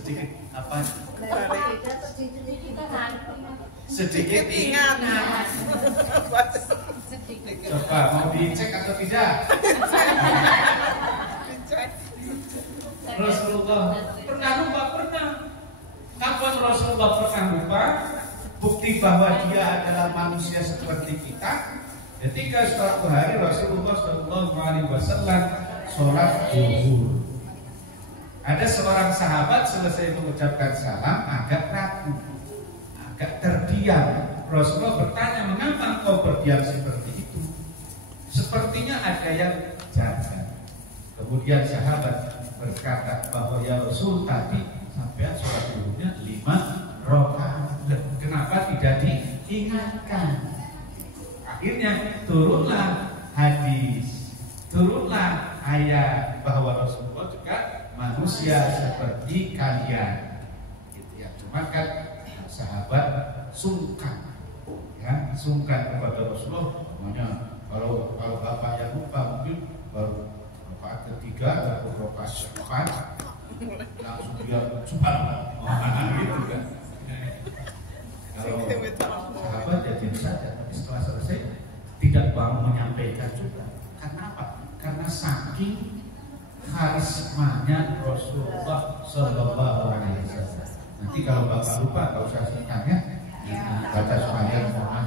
sedikit apa? Sedikit ingat. Coba mau dicek atau tidak? Rasulullah pernah lupa? Pernah. Kapan Rasulullah pernah lupa? Bukti bahwa dia adalah manusia seperti kita. Ketika suatu hari Rasulullah SAW sholat zuhur, ada seorang sahabat selesai mengucapkan salam agak ragu, agak terdiam. Rasulullah bertanya, mengapa engkau berdiam seperti itu? Sepertinya ada yang jaga. Kemudian sahabat berkata bahwa ya Rasul, tadi sampai sholat zuhurnya 5 rakaat. Kenapa tidak diingatkan? Akhirnya turunlah hadis, turunlah ayat bahwa Rasulullah juga manusia seperti kalian. Gitu ya. Cuma kan sahabat sungkan, ya, sungkan kepada Rasulullah. Makanya kalau bapak yang lupa mungkin baru rakaat ketiga atau rakaat keempat langsung dia subhanallah, gitu kan. Kalau sahabat ya diam saja, tapi setelah selesai tidak mau menyampaikan juga. Karena apa? Karena saking karismanya Rasulullah Sallallahu Alaihi Wasallam. Nanti kalau bapak lupa, kalau saya tanya, baca sekalian mohon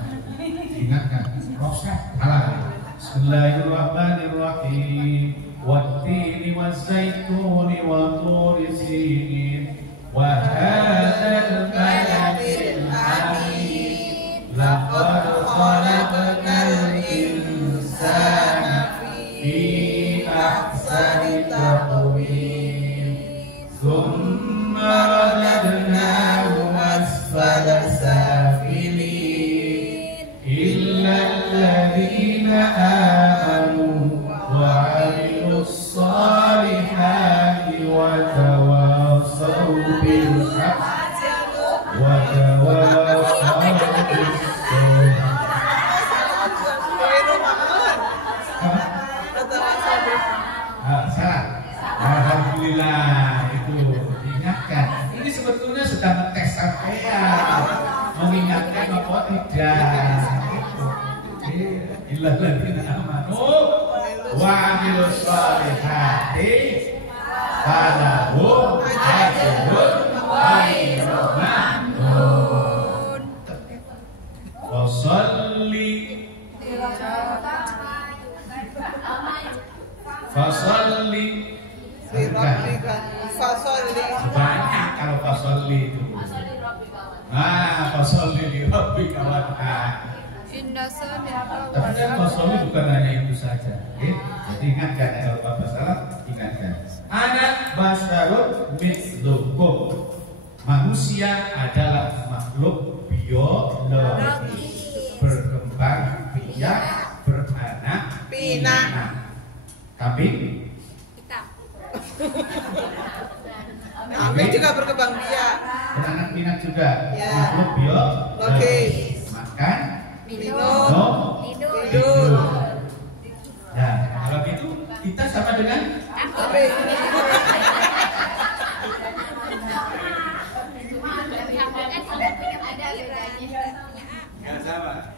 ingatkan. Proses halal. Bismillahirrahmanirrahim. Wattini wazzaituni wa turi sinin wa hadzal baladil amin. Laqad khalaqnal insana fi ahsani taqwim. Tsumma radadnahu asfala safilin. Illa alladhina amanu wa 'amilus solihati wa tawassaw bil haqqi wa tawassaw bis sabr. Alhamdulillah, itu diingatkan. Ini sebetulnya sedang tes saya, mengingatkan apa tidak. Illa alladziina amanu wa 'amilus solihati falahum ajrun ghairu mamnun. Fasalli banyak kalau fasalli itu. Fasalli li rabbika wanhar. Tapi kan fasalli bukan hanya itu saja. Jadi ingatkan kalau bapak salah, ingatkan. Anak basarun mithlukum. Manusia adalah makhluk biologis, berkembang biak, beranak pinak. Kambing? Kambing juga berkembang biak, beranak pinak juga, ya. Makhluk biologis. Makan, minum, tidur. Nah, kalau gitu kita sama dengan kambing. Nggak sama.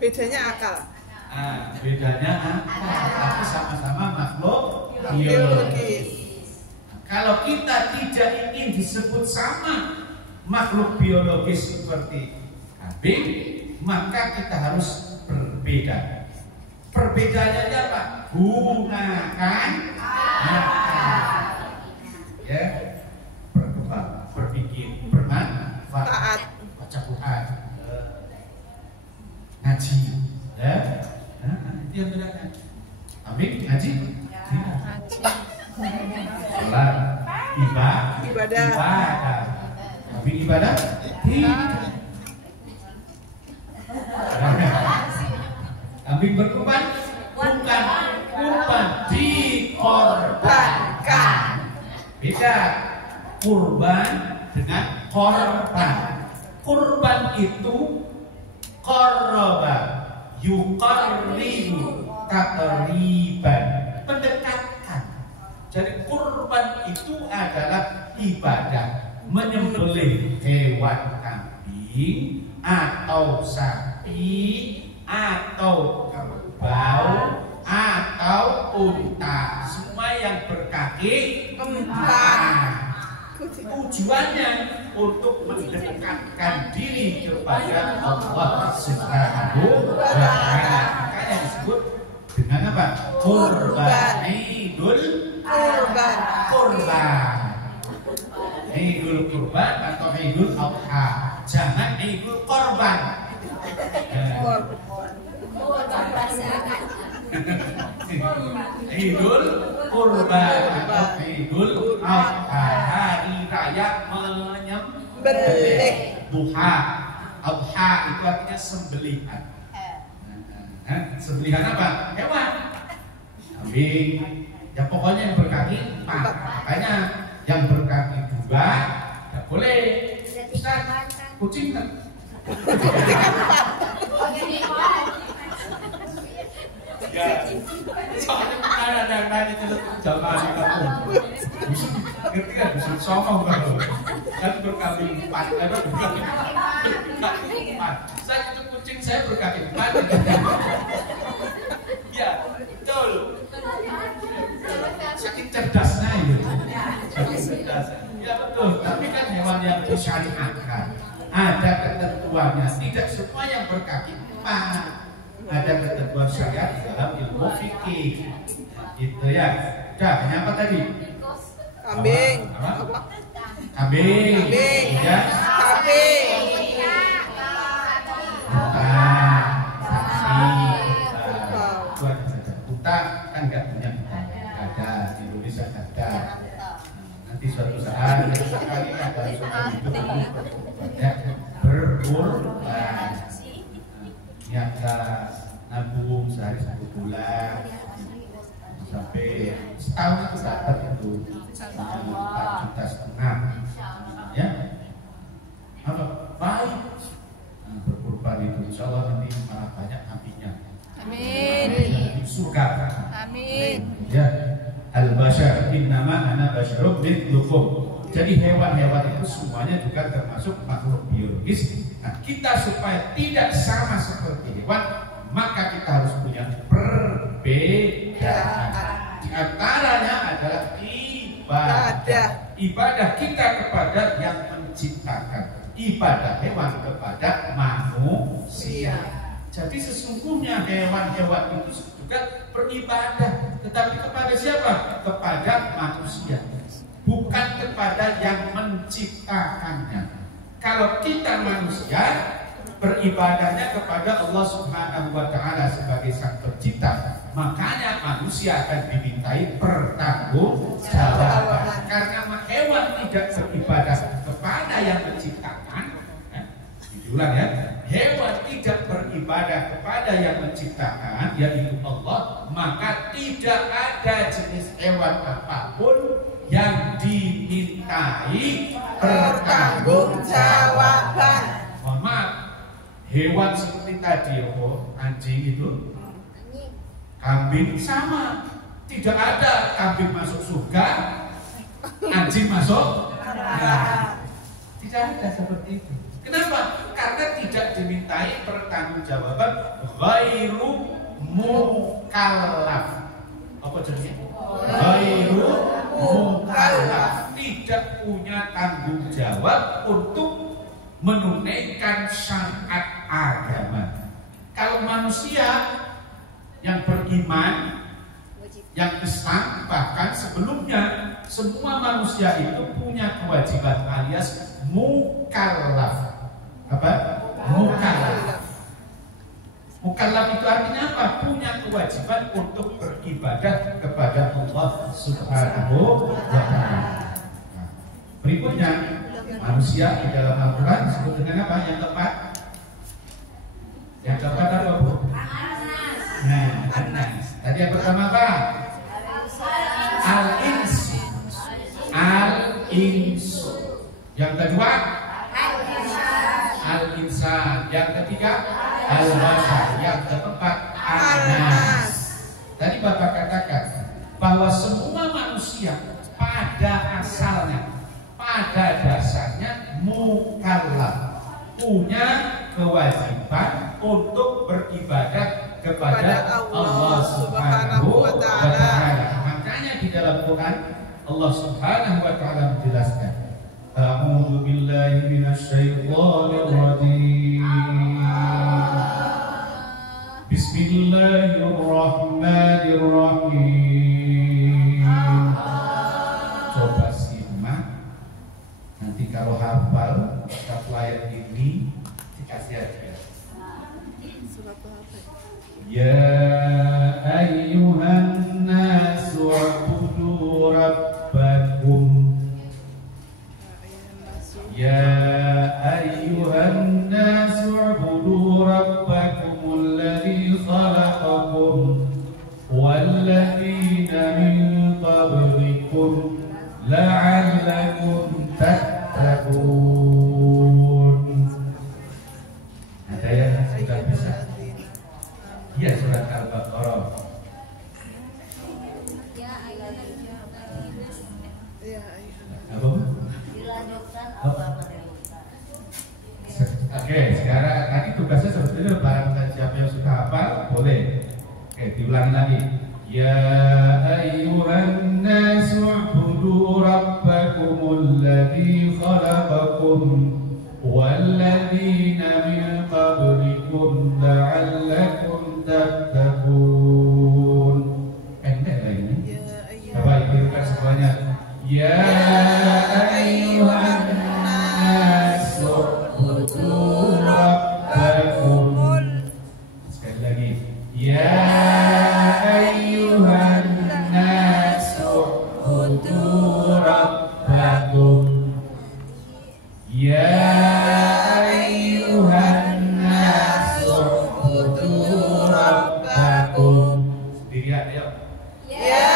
Bedanya akal. Bedanya tapi sama-sama makhluk biologis. Kalau kita tidak ingin disebut sama makhluk biologis seperti kambing, maka kita harus berbeda. Perbedaannya apa? Gunakan akal. Ya, berkembang, berpikir, bermanfaat, baca Quran, ngaji, ya. Itu yang bedakan. Kambing ngaji, sholat, ibadah. Kambing ibadah, tidak. Kambing berkorban, bukan kurban, dikorbankan. Beda kurban dengan korban. Kurban itu qarraba, yuqarribu, taqriban, pendekatan. Jadi kurban itu adalah ibadah menyembelih hewan kambing atau sapi atau kerbau atau unta, semua yang berkaki empat. Tujuannya untuk mendekatkan diri kepada Allah Subhanahu wa Ta'ala. Makanya disebut dengan apa? Kurban. Idul Kurban. Idul Kurban atau Idul Adha. Jangan Idul Korban. Idul Kurban atau Idul Adha, hari raya menyembelih. Duha, Adha itu artinya sembelihan. Sembelihan apa? Hewan, kambing. Ya pokoknya yang berkaki empat. Makanya yang berkaki dua tidak boleh. Ustaz, kucing kan? Ya, soalnya ada yang nanya itu jangan kamu. Ngerti kan? Bisa songong kalau kan berkaki empat, berkaki empat. Saya itu kucing saya berkaki empat. Ya, betul. Saking cerdasnya itu. Saking cerdas. Ya betul. Tapi kan hewan yang disyariatkan ada ketentuannya. Tidak semua yang berkaki empat. Ada ketentuan syariat dalam ilmu fikih. Gitu ya. Udah, apa tadi? Kambing. Kambing. Ya. Kambing. Unta kan nggak punya kita. Ada di Indonesia ada. Nanti suatu saat sekali ada suatu berkurban. Nyata nabung sehari 1 bulan sampai setahun itu dapat itu 4,5 juta. Ya, apa baik berkurban itu, insya Allah nanti malah banyak nabinya. Amin. Surga. Amin. Ya, al-bashar innama ana basyarum mithlukum. Jadi hewan-hewan itu semuanya juga termasuk makhluk biologis. Nah, kita supaya tidak sama seperti hewan, maka kita harus punya perbedaan. Di antaranya adalah ibadah. Ibadah kita kepada yang menciptakan, ibadah hewan kepada manusia. Jadi sesungguhnya hewan-hewan itu juga beribadah, tetapi kepada siapa? Kepada manusia, bukan kepada yang menciptakannya. Kalau kita manusia beribadahnya kepada Allah Subhanahu wa Ta'ala sebagai sang pencipta, makanya manusia akan dimintai pertanggungjawaban. Karena hewan tidak beribadah kepada yang menciptakan, diulang ya, hewan tidak beribadah kepada yang menciptakan, yaitu Allah, maka tidak ada jenis hewan apapun yang dimintai pertanggungjawaban. Mohon maaf, hewan seperti tadi, anjing itu, kambing sama, tidak ada kambing masuk surga, anjing masuk neraka. Tidak ada seperti itu. Kenapa? Karena tidak dimintai pertanggungjawaban ghairu mukallaf. Apa jadinya? Ghairu mukallaf, tidak punya tanggung jawab untuk menunaikan syariat agama. Kalau manusia yang beriman, yang Islam, bahkan sebelumnya semua manusia itu punya kewajiban alias mukallaf. Apa? Mukallaf. Mukallaf itu artinya apa? Punya kewajiban untuk beribadah kepada Allah Subhanahu wa Ta'ala. Nah, berikutnya, manusia di dalam Al-Quran disebut dengan apa? Yang tepat? Yang tepat apa, Bu? Nah, Anas. Tadi yang pertama apa? Al-ins. Al-insu. Yang kedua? Al-insan. Yang ketiga? Al-bashar. Yang keempat? Anas. Tadi Bapak katakan bahwa semua manusia punya kewajiban untuk beribadah kepada Allah Subhanahu wa Ta'ala. Makanya di dalam Quran Allah Subhanahu wa Ta'ala menjelaskan, A'udzu billahi minasyaitonir rajim. Bismillahirrahmanirrahim. Coba simak, nanti kalau hafal satu ayat ini dikasih aja. Ya ayyuhan nasu u'budu rabbakum. Ya ayyuhan nasu u'budu rabbakumul ladzi khalaqakum walladzina min qablikum la'allakum tattaqun. Ada yang sudah bisa? Iya, surat Al-Baqarah. Apa? Oke, sekarang tadi tugasnya sebetulnya barang siapa yang sudah hafal boleh. Oke, diulangi lagi. Ya ayyuhan nasu u'budu rabbakumul ladzi khalaqakum walladzina min qablikum la'allakum tattaqun. Pendek lagi. Coba ikutkan semuanya. Ya ayyuhan nasu u'budu rabbakum. Sekali lagi. Ya ayyuhan nasu u'budu rabbakum. Ya ayyuhan nasu u'budu rabbakum. Sendirian, ayo. Ya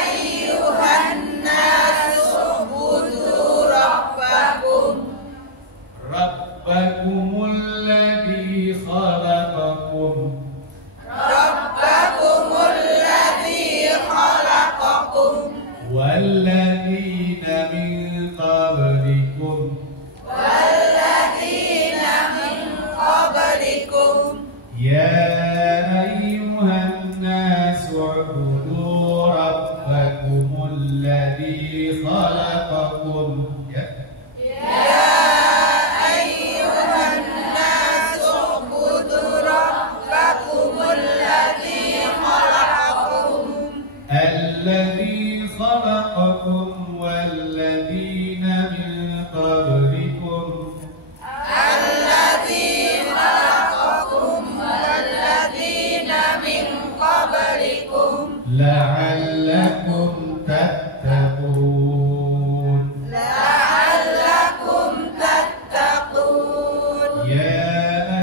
ayyuhan nasu u'budu rabbakum. Rabbakumul ladzi khalaqakum. Rabbakumul ladzi khalaqakum Walladzina min qablikum. walladzina min qablikum. Ya ayyuhan nasu u'budu rabbakumul ladzi khalaqakum. Ya. Ya ayyuhan nasu u'budu rabbakumul ladzi khalaqakum Alladzi khalaqakum walladzina min qablikum. alladzi khalaqakum walladzina min qablikum La'allakum tattaqun. la'allakum tattaqun. Ya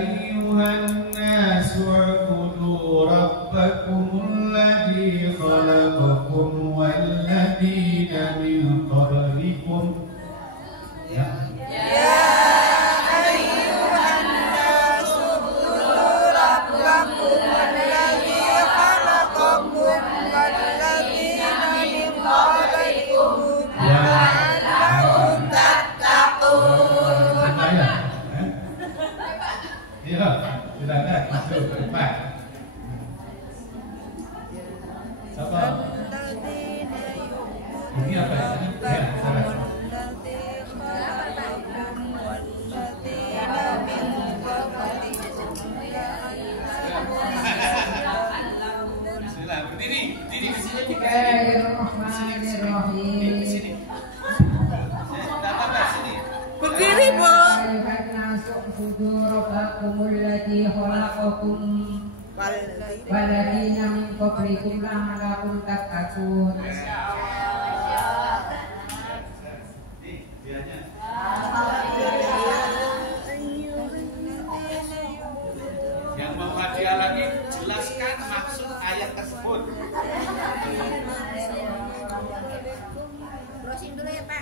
ayyuhan nasu u'budu rabbakumul ladzi khalaqakum walladzina min qablikum. Ya. Ya ayyuhan nasu u'budu rabbakum alladzi khalaqakum walladzina min qablikum la'allakum tattaqun. Semuanya. Ya, silakan masuk ke depan. Siapa? Ini apa ya? Ya, silakan. Silakan berdiri, berdiri di sini. Bismillahirrahmanirrahim. Di sini. Datang sini. Berdiri, Bu. U'budu rabbakumul ladzi khalaqakum walladzina min qablikum la'allakum tattaqun. Yang mau hadiah lagi, jelaskan maksud ayat tersebut.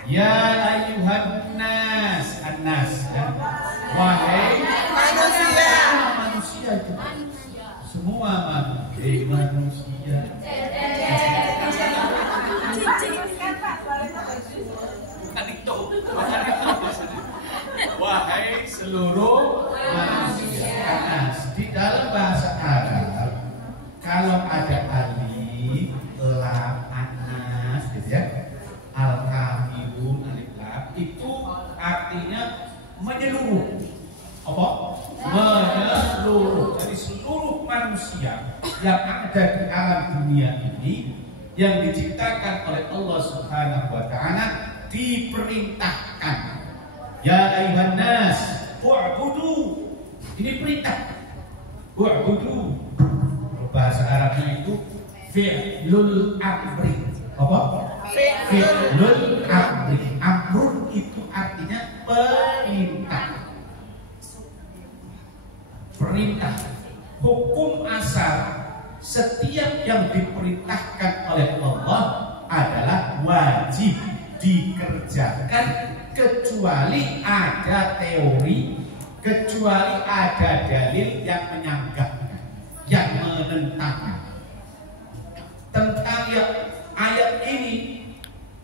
Ya ayyuhan nas, an-nas ya. Wahai Manusia. manusia itu. Semua manusia. Bukan itu. Wahai seluruh manusia. Anas. Di dalam bahasa Arab kalau ada alif, lam, anas gitu ya, al-kafirun, alif lam itu artinya menyeluruh. Apa? Menyeluruh. Jadi seluruh manusia yang ada di alam dunia ini yang diciptakan oleh Allah Subhanahu wa taala diperintahkan. Ya ayuhan nas, u'budu. Ini perintah. U'budu. Bahasa Arabnya itu fi'lul amri. Apa? Fi'lul amri. Amrun itu artinya perintah. Perintah. Hukum asal setiap yang diperintahkan oleh Allah adalah wajib dikerjakan kecuali ada teori, kecuali ada dalil yang menyanggahnya, yang menentangnya. Tentang ayat ini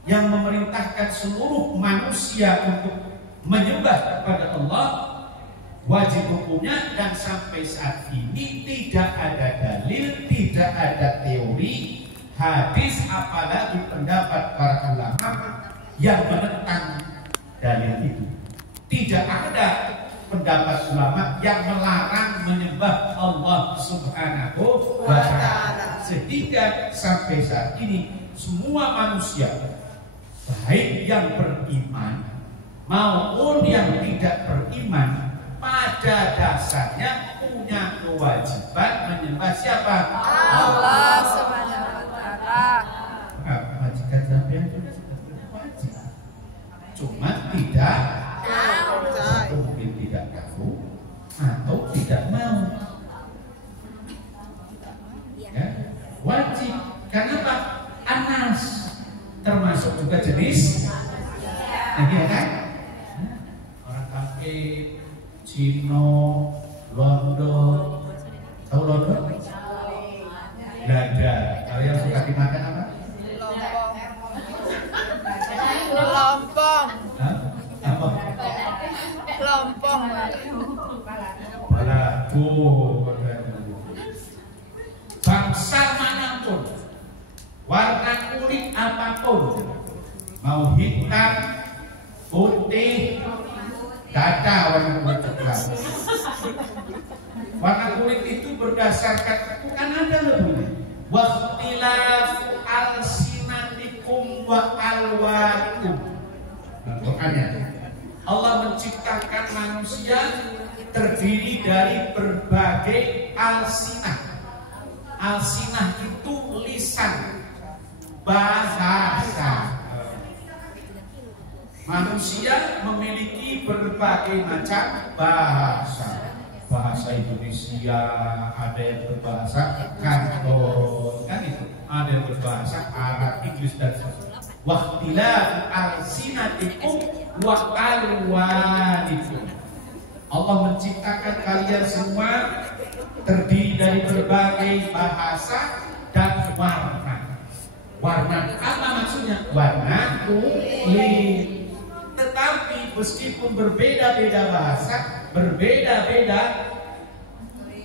yang memerintahkan seluruh manusia untuk menyembah kepada Allah, wajib hukumnya, dan sampai saat ini tidak ada dalil, tidak ada teori, hadis, apalagi pendapat para ulama yang menentang dalil itu. Tidak ada pendapat ulama yang melarang menyembah Allah Subhanahu wa ta'ala. Sehingga sampai saat ini semua manusia, baik yang beriman maupun yang tidak beriman, pada dasarnya punya kewajiban menyembah siapa? Allah Subhanahu wa ta'ala. Majikan sampean itu wajib. Cuma tidak mungkin tidak tahu atau tidak mau. Ya, wajib. Kenapa? Anas termasuk juga jenis. Ya kan? Orang kafir Cino, London, tahu London? Dada. Kalian suka dimakan apa? Lompong. Hah? Apa? Lompong. Balado. Bangsa manapun, warna kulit apapun, mau hitam, putih, dada warna kulit coklat. Warna kulit itu berdasarkan, bukan ada lebih. Waqtilafu alsinatikum wa alwanikum. Makanya Allah menciptakan manusia terdiri dari berbagai alsinah. Alsinah itu lisan, bahasa. Manusia memiliki berbagai macam bahasa. Bahasa Indonesia, ada yang berbahasa Kanton, kan itu. Ada yang berbahasa Arab, Inggris, dan sebagainya. Waqtilafu alsinatikum wa alwanikum. Allah menciptakan kalian semua terdiri dari berbagai bahasa dan warna. Warna apa maksudnya? Warna kulit. Tetapi meskipun berbeda-beda bahasa, berbeda-beda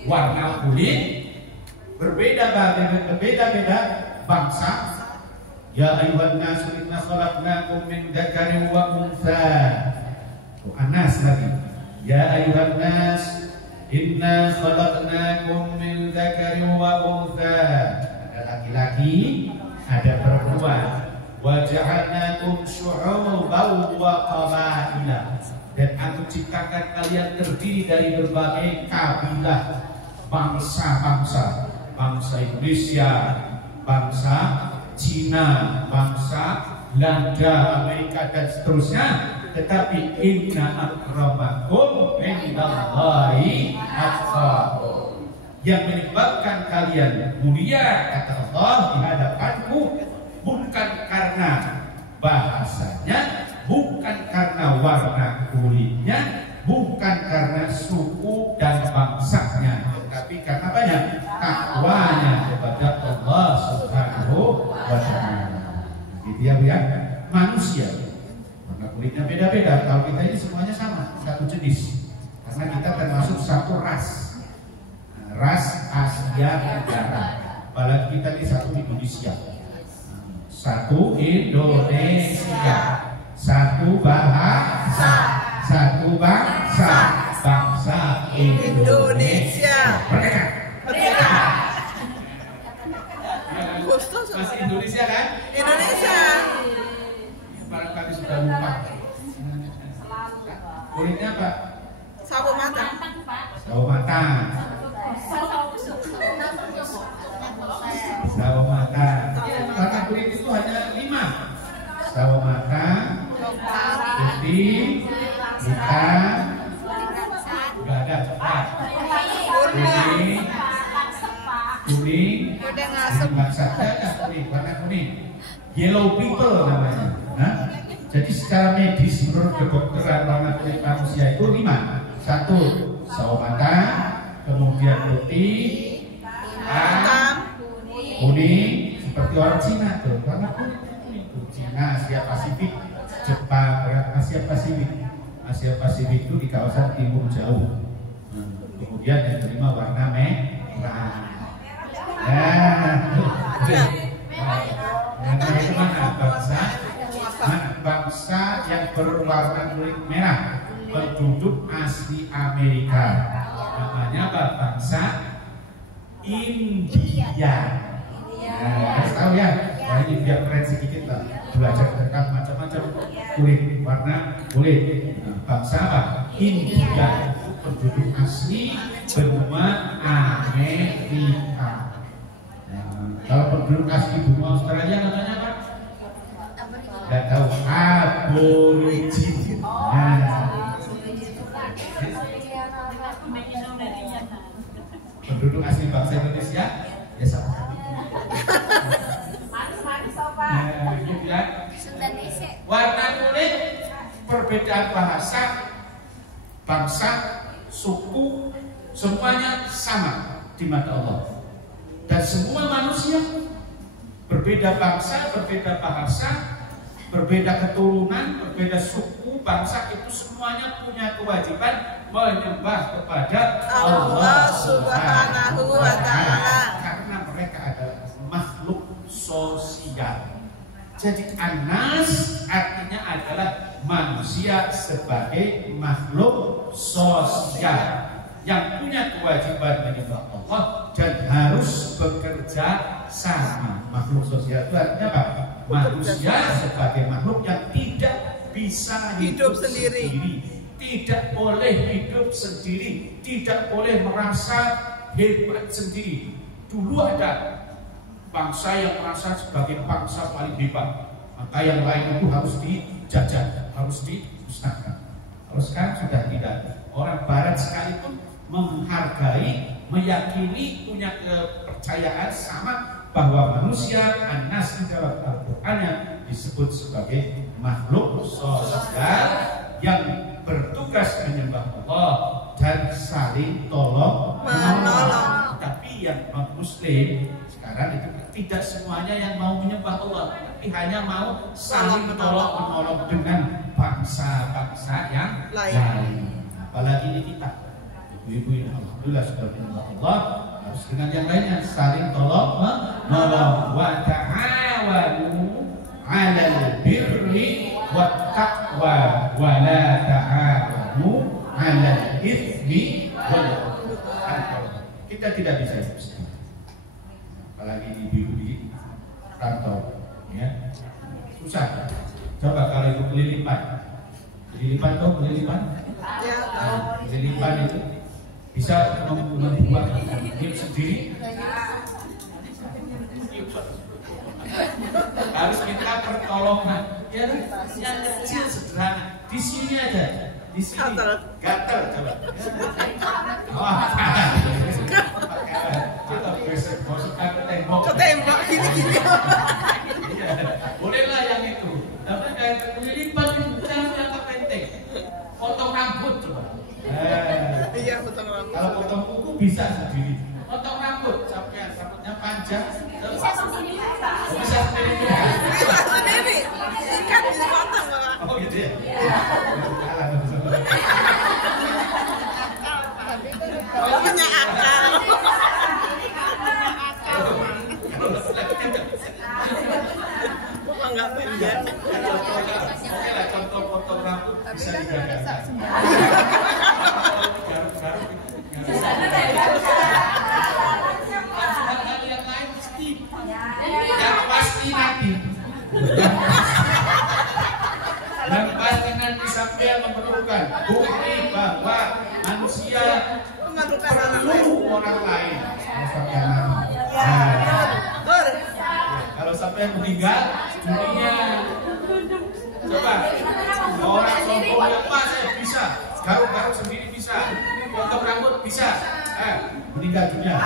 warna kulit, berbeda-beda bangsa. Ya ayyuhan nasu inna khalaqnakum min dzakarin wa untha. Anas lagi. Ya ayyuhan nas inna khalaqnakum min dzakarin wa untha. Ada laki-laki, ada perempuan. Wa ja'alnakum syu'uban wa qabaila. Dan aku ciptakan kalian terdiri dari berbagai kabilah, bangsa-bangsa. Bangsa Indonesia, bangsa Cina, bangsa Belanda, Amerika, dan seterusnya. Tetapi inna akramakum indallahi atqakum. Yang menyebabkan kalian mulia, kata Allah, di hadapanku bukan karena bahasanya, bukan karena warna kulitnya, bukan karena suku dan bangsanya, tetapi karena banyak takwanya kepada Allah Subhanahu wa ta'ala. Gitu ya, Bu ya. Manusia warna kulitnya beda-beda. Kalau kita ini semuanya sama, satu jenis. karena kita termasuk satu ras, ras Asia Tenggara. Apalagi kita ini satu Indonesia, satu Indonesia, satu bahasa, satu bangsa, bangsa Indonesia. Merdeka. Merdeka. Masih Indonesia kan? Indonesia. Barangkali sudah lupa. Kulitnya apa? Sawo matang. Sawo matang. Sawo matang. Warna kulit itu hanya 5. Sawo matang, putih, hitam, nggak ada coklat, kuning, kuning, kuning, warna kuning, yellow people namanya. Nah, jadi secara medis menurut kedokteran warna kulit manusia itu 5. 1 sawo matang, kemudian putih, hitam, kuning, seperti orang Cina tuh warna kulit kuning tuh. Cina, Asia Pasifik, Jepang, Asia Pasifik. Asia Pasifik itu di kawasan timur jauh. Kemudian yang kelima warna merah. Itu mana bangsa? Bangsa yang berwarna kulit merah, penduduk asli Amerika. Namanya apa? Bangsa India. Harus tahu ya. Nah, ini biar keren sedikit lah. Belajar tentang macam-macam kulit, warna kulit. Bangsa apa? India. Penduduk asli benua Amerika. Kalau penduduk asli benua Australia namanya apa? Tidak tahu. Aborigin. Penduduk asli bangsa Indonesia ya sama. Warna kulit, perbedaan bahasa, bangsa, suku, semuanya sama di mata Allah. Dan semua manusia berbeda bangsa, berbeda bahasa, berbeda keturunan, berbeda suku, bangsa, itu semuanya punya kewajiban menyembah kepada Allah Subhanahu wa Ta'ala, karena mereka adalah makhluk sosial. Jadi anas artinya adalah manusia sebagai makhluk sosial yang punya kewajiban menyembah Allah dan harus bekerja sama. Makhluk sosial itu artinya apa? Manusia sebagai makhluk yang tidak bisa hidup sendiri, tidak boleh hidup sendiri, tidak boleh merasa hebat sendiri. Dulu ada bangsa yang merasa sebagai bangsa paling hebat, maka yang lain itu harus dijajah, harus dimusnahkan. Kalau sekarang sudah tidak. Orang Barat sekalipun menghargai, meyakini, punya kepercayaan sama bahwa manusia anas di dalam Al-Qur'an disebut sebagai makhluk sosial yang bertugas menyembah Allah dan saling tolong menolong. Tapi yang non-muslim sekarang itu tidak semuanya yang mau menyembah Allah, tapi hanya mau saling tolong menolong dengan bangsa-bangsa yang lain. Apalagi ini kita, ibu-ibu ini alhamdulillah sudah menyembah Allah, harus dengan yang lainnya saling tolong menolong. Wa ta'awanu 'alal birri wat taqwa wa la ta'awanu 'alal itsmi wal 'udwan. Kita tidak bisa hidup sendiri. Apalagi ibu-ibu di kantor, ya susah. Coba kalau ibu beli lipan, tahu beli lipan? Ya, Beli lipan itu bisa membuat hidup sendiri. Harus minta pertolongan. Ya, yang kecil sederhana. Di sini aja, di sini gatel coba. Kita besok masukkan ke tembok. ke tembok gini-gini. Bolehlah yang itu. Tapi kayak lipat itu jangan dianggap penting. Potong rambut coba. Iya, potong rambut. Kalau potong kuku bisa sendiri. Potong rambut, sampai rambutnya panjang. Bisa sendiri. Bisa sendiri. Bisa sendiri. Ikan dipotong, Pak. Oh gitu ya. pendek. Oke lah, contoh potong rambut bisa digagalkan. Garuk-garuk itu. Hal-hal yang lain mesti. Yang pasti nanti. Yang pasti nanti sampai memerlukan bukti bahwa manusia perlu orang lain. Kalau sampai meninggal dunia, coba orang sombong yang saya bisa, garuk-garuk sendiri bisa, potong rambut bisa, meninggal dunia.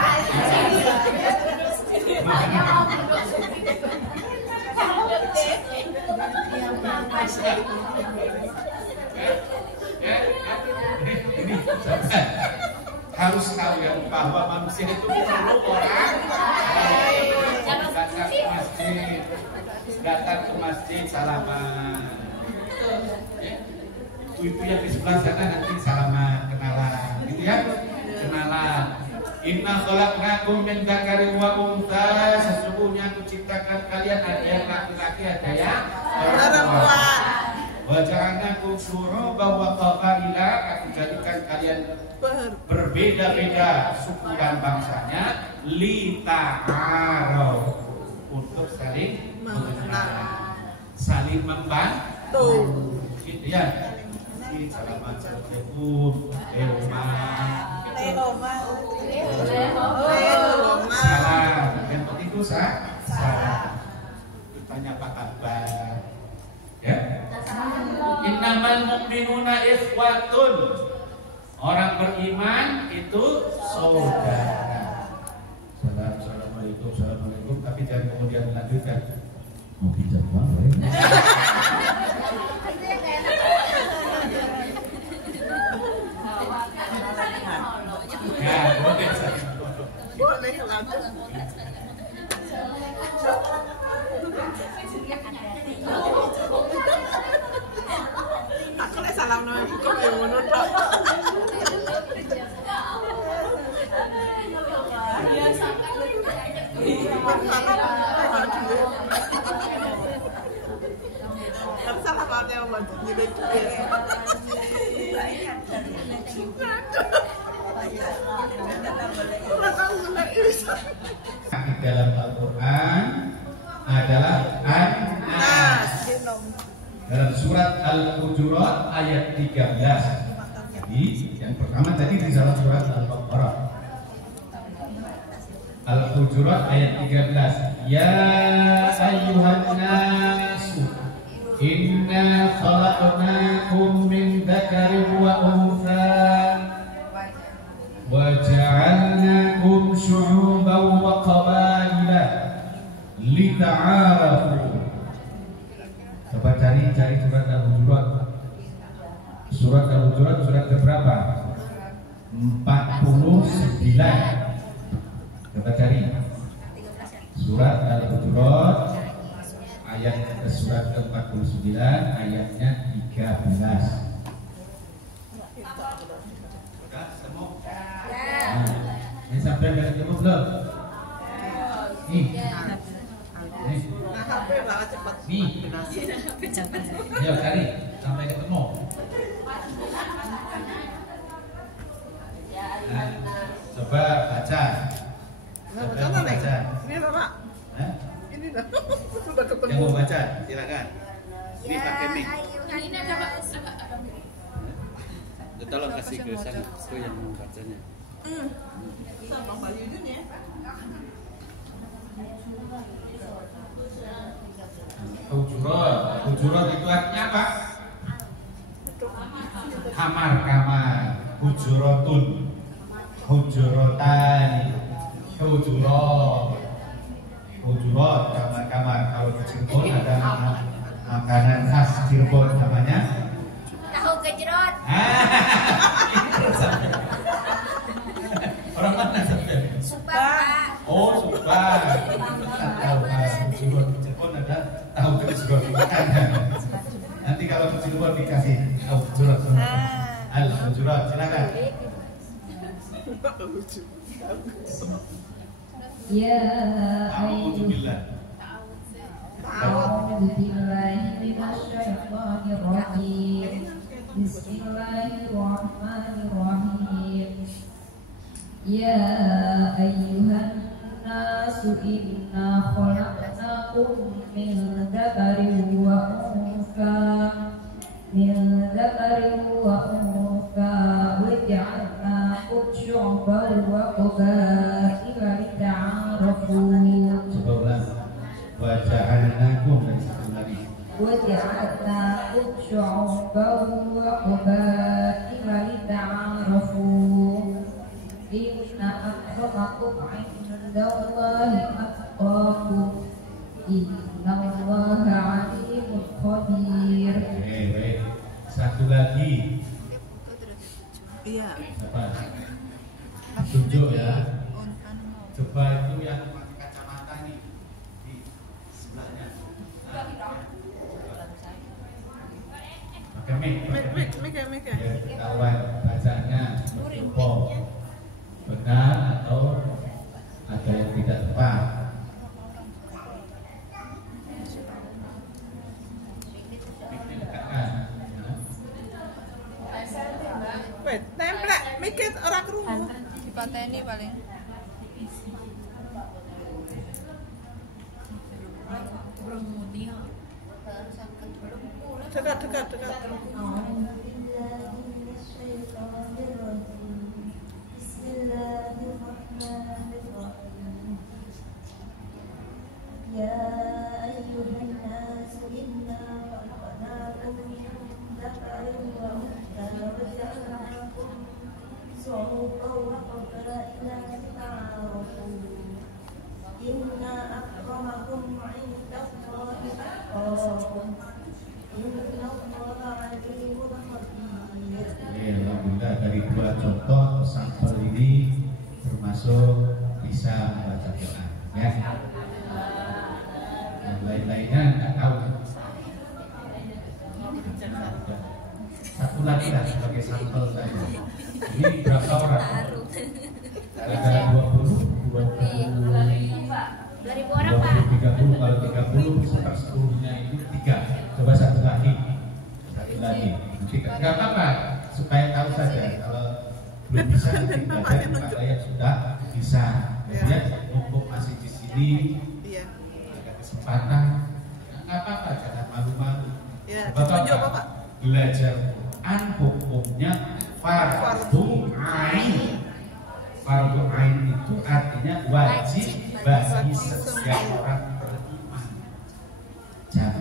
Harus tahu ya bahwa manusia itu perlu orang datang ke masjid salaman. Ibu-ibu yang di sebelah sana nanti salaman, kenalan, gitu ya, kenalan. Inna khalaqnakum min dzakarin wa untha, sesungguhnya aku ciptakan kalian ada yang laki-laki ada yang perempuan. Wa ja'alnakum syu'uban wa qabaila, aku jadikan kalian berbeda-beda suku dan bangsanya, lita'arafu, untuk saling mengenal, saling membantu, gitu ya. Assalamualaikum, salam. Yang penting itu salam. Ditanya apa kabar? Ya. Innamal mu'minuna ikhwatun. Orang beriman itu saudara. Assalamualaikum, assalamualaikum. Tapi jangan kemudian melanjutkan. Mau bijak banget. Ya, boleh. Boleh lanjut. Aku nek salam nang kok yo ngono tok. Tapi salah apa yang buat jadi di dalam Al-Quran adalah An-Nas. Dalam surat Al-Hujurat ayat 13. Jadi yang pertama tadi di dalam surat Al-Baqarah. Al-Hujurat ayat 13. Ya ayyuhan nasu, inna khalaqnakum min dzakarin wa untha wa ja'alnakum syu'uban wa qabaila lita'arafu. Coba cari surat Al-Hujurat. Surat Al-Hujurat surat keberapa? 49. Coba cari surat Al-Hujurat ayat surat ke-49 ayatnya 13. Sudah semua? Ini sampai ketemu belum? Nih. Nah, HP banget cepat. Nih. Ayo cari sampai ketemu. Nah, coba baca. Coba baca. Ini Pak. Hah? Ini dah. Sudah ketemu. Yang mau baca, silakan. Ini pakai mic. Ini ada tolong kasih ke sana, ke yang mau bacanya. Sama Mbak Yudin ya. Hujurat itu artinya apa? Kamar. Hujuratun, hujuratan, hujurat kamar. Kalau di Cirebon ada makanan khas Cirebon namanya tahu gejrot. Orang mana sampai? Sumpah. Oh, sumpah. Tahu Cirebon. Cirebon ada tahu gejrot. Nanti kalau ke Cirebon dikasih tahu gejrot semua. Al-Hujurat, silakan. Ya A'udzubillah. أعوذ بالله من الشيطان الرجيم بسم الله الرحمن الرحيم يا أيها الناس إنا خلقناكم من ذكر وأنثى وجعلناكم شعوبا وقبائل لتعارفوا waja'alnakum dari satu lagi وجعلناكم شعوبا وقبائل لتعارفوا إن أكرمكم عند الله أتقاكم إن الله عليم خبير. Baik. Satu lagi. Iya. Apa? Tunjuk ya. Coba itu yang pakai kacamata nih di sebelahnya. Pakai mic. Ya, ketahuan bacanya apa? Benar atau ada yang tidak tepat? Templek, mikir orang kerungu. Dipateni paling. Dekat. يا أيها الناس إنا خلقناكم من ذكر وأنثى وجعلناكم شعوبا وقبائل لتعارفوا إن أكرمكم عند الله أتقاكم إن الله عليم خبير. Alhamdulillah dari dua contoh sampel ini termasuk bisa membaca Quran ya. Yang lain-lainnya nggak tahu. Satu lagi lah sebagai sampel saja. Ini berapa orang? Ada 20, 2000 orang Pak. 30, kalau 30 seper-10-nya itu 3. Coba satu lagi. Nanti nggak apa-apa, supaya tahu saja. Kalau belum bisa nanti baca di Pak Layat sudah bisa. Ya, mumpung masih di sini. Iya. Ada kesempatan, nggak apa-apa, jangan malu-malu. Ya, Bapak tunjuk, Bapak. belajar Quran hukumnya fardu ain. Fardu ain itu artinya wajib bagi setiap orang beriman. Jangan